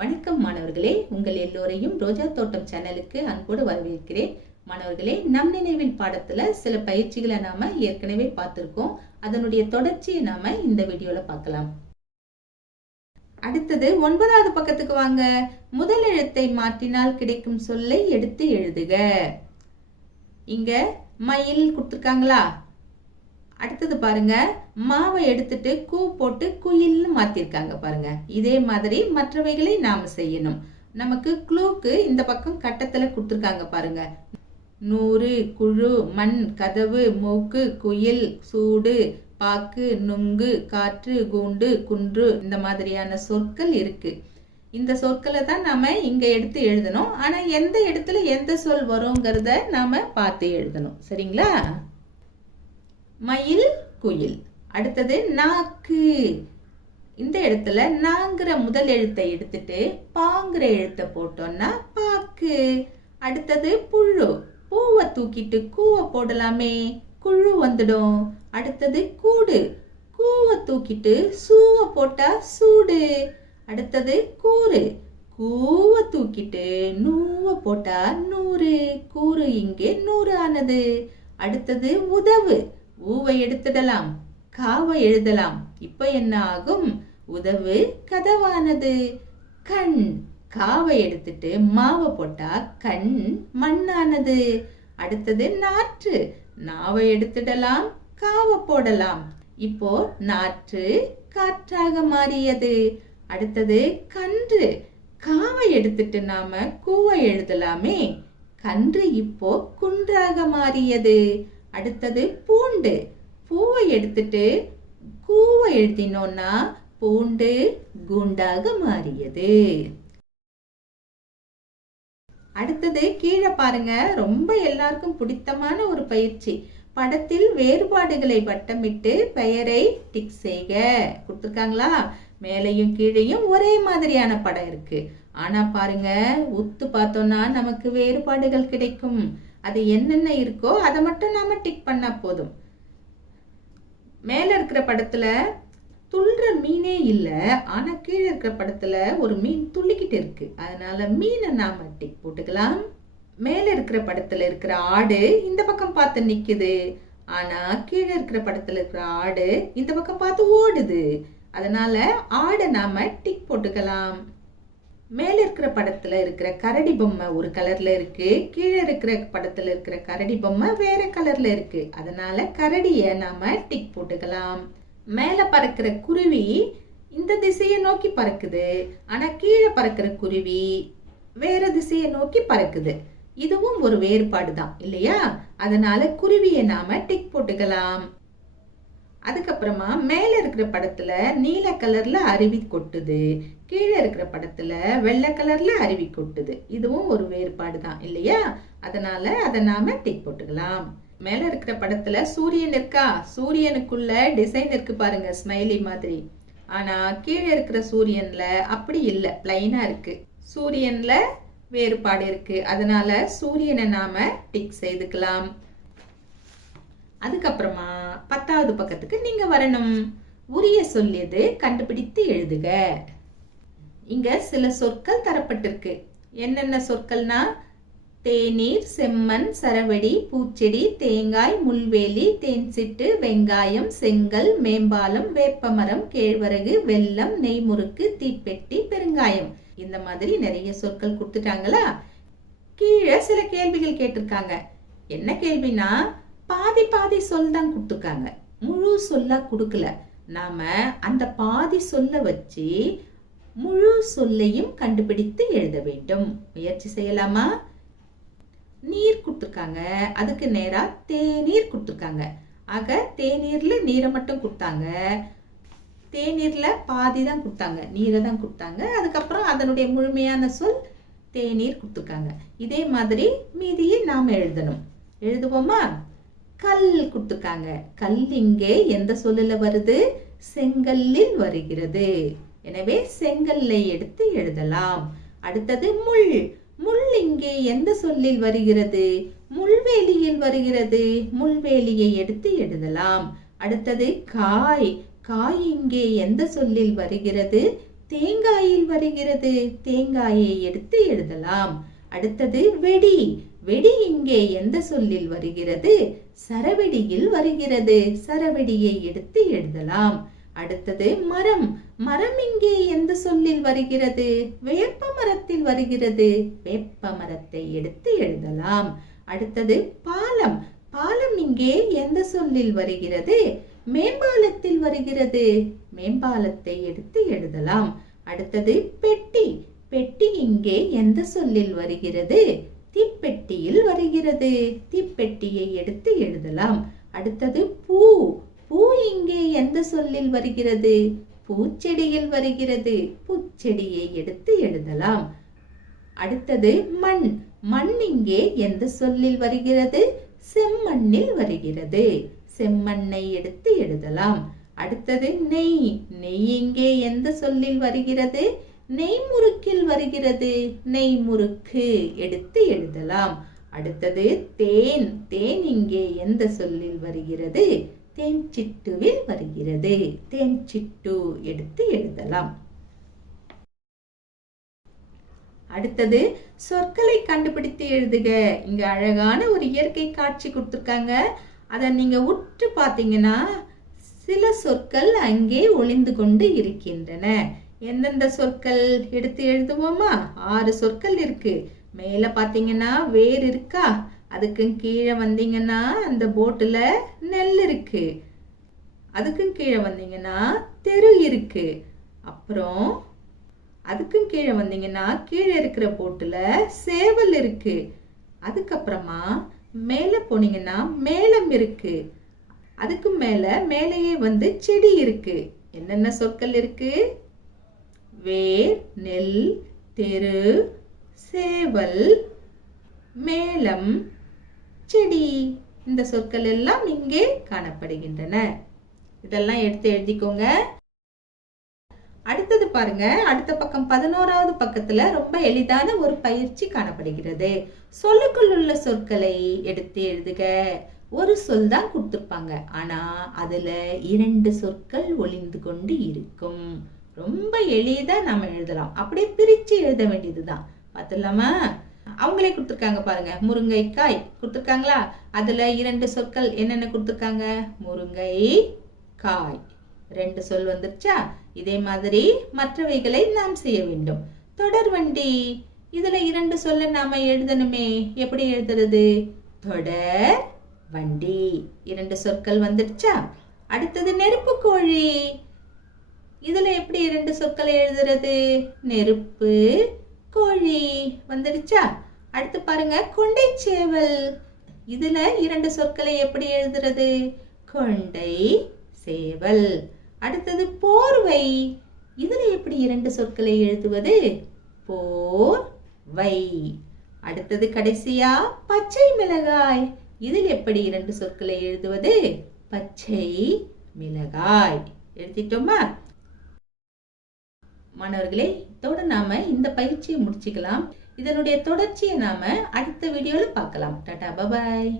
வணக்கம் மாணவர்களே, உங்கள் எல்லோரையும் ரோஜா தோட்டம் சேனலுக்கு அன்போடு வரவேற்கிறேன். மாணவர்களே, நம் நினைவில் பாடத்துல சில பயிற்சிகளை நாம ஏற்கனவே பார்த்திருக்கோம். அதனுடைய தொடர்ச்சியை நாம இந்த வீடியோல பார்க்கலாம். அடுத்தது 9வது பக்கத்துக்கு வாங்க. முதல் எழுத்தை மாற்றினால் கிடைக்கும் சொல்லை எடுத்து எழுதுக. இங்க மயில் கொடுத்திருக்காங்களா? அடுத்தது பாருங்க, மாவை எடுத்துட்டு கூ போட்டு குயில்னு மாத்திருக்காங்க பாருங்க. இதே மாதிரி மற்றவைகளை நாம செய்யணும். நமக்கு க்ளூக்கு இந்த பக்கம் கட்டத்துல கொடுத்திருக்காங்க பாருங்க. 100, குழு, மண், கதவு, மூக்கு, குயில், சூடு, பாக்கு, நுங்கு, காற்று, கூண்டு, குன்று, இந்த மாதிரியான சொற்கள் இருக்கு. இந்த சொற்களை தான் நாம இங்க எடுத்து எழுதணும். ஆனா எந்த இடத்துல எந்த சொல் வருங்கிறத நாம பார்த்து எழுதணும். சரிங்களா? மயில், குயில். அடுத்தது நாக்கு. இந்த இடத்துல நாங்கிற முதல் எழுத்தை எடுத்துட்டு பாங்கிற எழுத்தை போட்டோம்னா பாக்கு. அடுத்தது புழு. பூவை தூக்கிட்டு கூவை போடலாமே, குழு வந்துடும். அடுத்தது கூடு. கூவை தூக்கிட்டு சூவை போட்டா சூடு. அடுத்தது கூறு. கூவை தூக்கிட்டு நூவை போட்டா நூறு. கூறு இங்கே 100 ஆனது. அடுத்தது உதவு. ஊவை எடுத்துடலாம், காவை எழுதலாம். இப்ப என்ன ஆகும்? உதவு கதவானது. கண். காவை எடுத்துட்டு மாவை போட்டா கண் மண்ணானது. அடுத்தது நாற்று. நாவை எடுத்துடலாம், காவை போடலாம். இப்போ நாற்று காற்றாக மாறியது. அடுத்தது கன்று. காவை எடுத்துட்டு நாம கூவை எழுதலாமே, கன்று இப்போ குன்றாக மாறியது. அடுத்தது பூண்டு. பூவை எடுத்துட்டு கூவை எழுதினோம்னா பூண்டு குண்டாக மாறியது. அடுத்தது கீழே பாருங்க, ரொம்ப எல்லாருக்கும் பிடித்தமான ஒரு பயிற்சி. படத்தில் வேறுபாடுகளை வட்டமிட்டு பெயரை டிக் செய்க கொடுத்துருக்காங்களா? மேலையும் கீழையும் ஒரே மாதிரியான படம் இருக்கு. ஆனா பாருங்க, உத்து பார்த்தோம்னா நமக்கு வேறுபாடுகள் கிடைக்கும். அது என்னென்ன இருக்கோ அதை மட்டும் நாம டிக் பண்ணா போதும். மேல இருக்கிற படத்துல துள்ளுற மீனே இல்ல, ஆனா கீழே இருக்கிற படத்துல ஒரு மீன் துள்ளிக்கிட்டு இருக்கு. அதனால மீனை நாம டிக் போட்டுக்கலாம். மேல இருக்கிற படத்துல இருக்கிற ஆடு இந்த பக்கம் பார்த்து நிக்குது, ஆனா கீழே இருக்கிற படத்துல இருக்கிற ஆடு இந்த பக்கம் பார்த்து ஓடுது. அதனால ஆடை நாம டிக் போட்டுக்கலாம். மேல இருக்கிற படத்துல இருக்கிற கரடி பொம்மை ஒரு கலர்ல இருக்கு, கீழே இருக்கிற படத்துல இருக்கிற கரடி பொம்மை வேற கலர்ல இருக்கு. அதனால கரடிய நாம டிக் போட்டுக்கலாம். மேல பறக்கிற குருவி இந்த திசையை நோக்கி பறக்குது, ஆனா கீழே பறக்கிற குருவி வேற திசையை நோக்கி பறக்குது. இதுவும் ஒரு வேறுபாடு தான் இல்லையா? அதனால குருவியை நாம டிக் போட்டுக்கலாம். அதுக்கப்புறமா மேல இருக்கிற படத்துல நீல கலர்ல அருவி கொட்டுது, கீழே இருக்கிற படத்துல வெள்ளை கலர்ல அருவி கொட்டுது. இதுவும் ஒரு வேறுபாடு தான் இல்லையா? அதனால அதை நாம டிக் போட்டுக்கலாம். மேல இருக்கிற படத்துல சூரியன் இருக்கா? சூரியனுக்குள்ள டிசைன் இருக்கு பாருங்க, ஸ்மைலி மாதிரி. ஆனா கீழே இருக்கிற சூரியன்ல அப்படி இல்லை, பிளைனா இருக்கு. சூரியன்ல வேறுபாடு இருக்கு. அதனால சூரியனை நாம டிக் செய்துக்கலாம். அதுக்கப்புறமா 10வது பக்கத்துக்கு நீங்க வரணும். உரிய சொல்லியது கண்டுபிடித்து எழுதுக. இங்க சில சொற்கள் தரப்பட்டிருக்கு. என்னென்ன சொற்கள்னா தேநீர், செம்மண், சரவெடி, பூச்செடி, தேங்காய், முள்வேலி, தேன்சிட்டு, வெங்காயம், செங்கல், மேம்பாலம், வேப்பமரம், கேழ்வரகு, வெல்லம், நெய்முறுக்கு, தீப்பெட்டி, பெருங்காயம். இந்த மாதிரி நிறைய சொற்கள் கொடுத்துட்டாங்களா? கீழே சில கேள்விகள் கேட்டிருக்காங்க. என்ன கேள்வினா, பாதி பாதி சொல் தான் கொடுத்துருக்காங்க, முழு சொல்ல கொடுக்கல. நாம அந்த பாதி சொல்ல வச்சு முழு சொல்லையும் கண்டுபிடித்து எழுத வேண்டும். முயற்சி செய்யலாமா? நீர் கொடுத்துருக்காங்க, அதுக்கு நேரா தேநீர் கொடுத்துருக்காங்க. ஆக தேநீர்ல நீரை மட்டும் கொடுத்தாங்க, தேநீர்ல பாதி தான் கொடுத்தாங்க, நீரை தான் கொடுத்தாங்க. அதுக்கப்புறம் அதனுடைய முழுமையான சொல் தேநீர் கொடுத்துருக்காங்க. இதே மாதிரி மீதியை நாம எழுதணும். எழுதுவோமா? கல் கொடுத்துருக்காங்க. கல் இங்கே எந்த சொல்லுல வருது? செங்கல்லில் வருகிறது. எனவே செங்கல்ல எடுத்து எழுதலாம். அடுத்தது முள். முள் இங்கே எந்த சொல்லில் வருகிறது? முள்வேலியில் வருகிறது. முள்வேலியை எடுத்து எழுதலாம். அடுத்தது காய். காய் இங்கே எந்த சொல்லில் வருகிறது? தேங்காயில் வருகிறது. தேங்காயை எடுத்து எழுதலாம். அடுத்தது வெடி. வெடி இங்கே எந்த சொல்லில் வருகிறது? சரவெடியில் வருகிறது. சரவெடியை எடுத்து எழுதலாம். அடுத்தது மரம். மரம் இங்கே எந்த சொல்லில் வருகிறது? வேப்ப மரத்தில் வருகிறது. வேப்ப மரத்தை எடுத்து எழுதலாம். அடுத்தது பாலம். பாலம் இங்கே எந்த சொல்லில் வருகிறது? மேம்பாலத்தில் வருகிறது. மேம்பாலத்தை எடுத்து எழுதலாம். அடுத்தது பெட்டி. பெட்டி இங்கே எந்த சொல்லில் வருகிறது? தீப்பெட்டியில் வருகிறது. தீப்பெட்டியை எடுத்து எழுதலாம். அடுத்தது பூ. பூ இங்கே எந்த சொல்லில் வருகிறது? பூச்செடியில் வருகிறது. பூச்செடியை எடுத்து எழுதலாம். அடுத்தது மண். மண் இங்கே எந்த சொல்லில் வருகிறது? செம்மண்ணில் வருகிறது. செம்மண்ணை எடுத்து எழுதலாம். அடுத்தது நெய். நெய் இங்கே எந்த சொல்லில் வருகிறது? நெய்முறுக்கில் வருகிறது. நெய்முறுக்கு எடுத்து எழுதலாம். அடுத்தது தேன். தேன் இங்கே எந்த சொல்லில் வருகிறது? தேன்சிட்டுவில் வருகிறது. தேன்சிட்டு எடுத்து எழுதலாம். அடுத்தது சொற்களை கண்டுபிடித்து எழுதுக. இங்க அழகான ஒரு இயற்கை காட்சி கொடுத்திருக்காங்க. அதை நீங்க உற்று பார்த்தீங்கன்னா சில சொற்கள் அங்கே ஒளிந்து கொண்டு இருக்கின்றன. எந்தெந்த சொற்கள் எடுத்து எழுதுவோமா? 6 சொற்கள் இருக்கு. மேல பாத்தீங்கன்னா வேர் இருக்கா? அதுக்கு கீழே வந்தீங்கன்னா அந்த போட்டுல நெல் இருக்கு. அதுக்கும் கீழே வந்தீங்கன்னா தெரு இருக்கு. அப்புறம் அதுக்கும் கீழே வந்தீங்கன்னா கீழே இருக்கிற போட்டுல சேவல் இருக்கு. அதுக்கப்புறமா மேல போனீங்கன்னா மேளம் இருக்கு. அதுக்கு மேலேயே வந்து செடி இருக்கு. என்னென்ன சொற்கள் இருக்கு? வேர், நெல், தெரு, சேவல், மேளம், செடி. இந்த சொற்கள் எல்லாம் இங்கே காணப்படுகின்றன. இதெல்லாம் எடுத்து எழுதிக்கோங்க. அடுத்தது பாருங்க. அடுத்த பக்கம் 11வது பக்கத்துல ரொம்ப எளிதான ஒரு பயிற்சி காணப்படுகிறது. சொல்லுக்குள் உள்ள சொற்களை எடுத்து எழுதுக. ஒரு சொல் தான் கொடுத்திருப்பாங்க. ஆனா அதுல 2 சொற்கள் ஒளிந்து கொண்டு இருக்கும். ரொம்ப எளிதா நாம எழுதலாம். அப்படியே பிரிச்சு எழுத வேண்டியதுதான். பார்த்துலாமா? அவங்களே கொடுத்திருக்காங்க பாருங்க. முருங்கைக்காய் கொடுத்திருக்காங்களா? அதுல 2 சொற்கள் என்னென்ன கொடுத்திருக்காங்க? முருங்கை காய். 2 சொல் வந்துருச்சா? இதே மாதிரி மற்றவைகளை நாம் செய்ய வேண்டும். தொடர் வண்டி. இதுல 2 சொல்ல நாம எழுதணுமே. எப்படி எழுதுறது? தொடர் வண்டி. 2 சொற்கள் வந்துடுச்சா? அடுத்தது நெருப்பு கோழி. இதுல எப்படி 2 சொற்களை எழுதுறது? நெருப்பு கோழி வந்துடுச்சா? அடுத்து பாருங்க கொண்டை சேவல். இதுல 2 சொற்களை எப்படி எழுதுறது? கொண்டை சேவல். அடுத்தது போர்வை. இதுல எப்படி 2 சொற்களை எழுதுவது? போர்வை. அடுத்தது கடைசியா பச்சை மிளகாய். இதில் எப்படி 2 சொற்களை எழுதுவது? பச்சை மிளகாய். எழுதிட்டோமா? மாணவர்களே, இதோட நாம இந்த பயிற்சியை முடிச்சுக்கலாம். இதனுடைய தொடர்ச்சியை நாம அடுத்த வீடியோல பார்க்கலாம். Tata, bye bye.